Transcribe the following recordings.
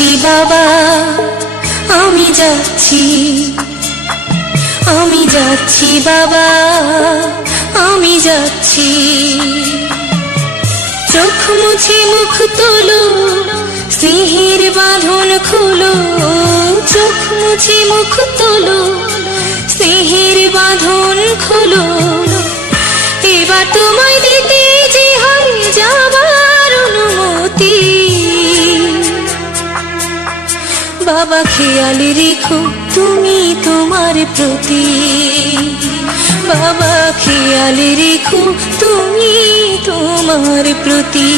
যাচ্ছি বাবা, আমি যাচ্ছি, আমি যাচ্ছি বাবা, আমি যাচ্ছি। চোখ মুছে মুখ তোলো, স্নেহের বাঁধন খোলো, চোখ মুছে মুখ তোলো, স্নেহের বাঁধন খোলো। এবার তোমায় দিতে যে হয় যাবার অনুমতি। বাবা খেয়াল রেখো তুমি তোমার প্রতি, বাবা খেয়াল রেখো তুমি তোমার প্রতি।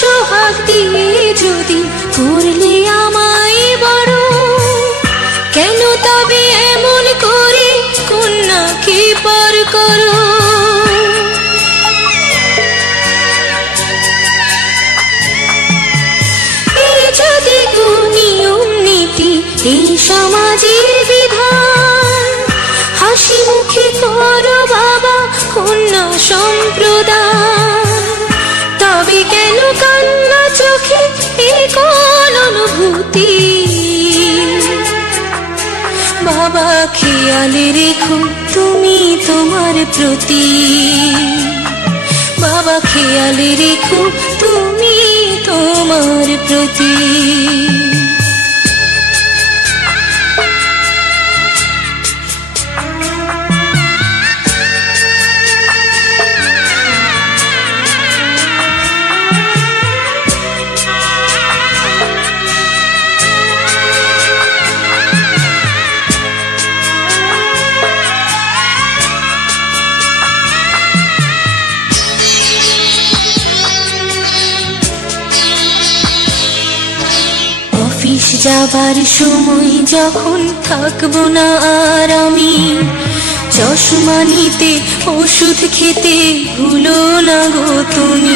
সোহাগ দিয়ে যদি করলে আমায় বড়, কেন তবে এমন করে কন্যাকে পর করো। এই যদি নিয়ম নীতি এই সমাজের বিধান, হাসি মুখে করো বাবা কন্যা সম্প্রদান। তবে কেন কান্না চোখে এই কোন অনুভূতি। বাবা খেয়াল রেখো তুমি তোমার প্রতি, বাবা খেয়াল রেখো তুমি তোমার প্রতি। অফিস যাবার সময় যখন থাকবো না আর আমি, চশমা নিতে ওষুধ খেতে ভুলো না গো তুমি।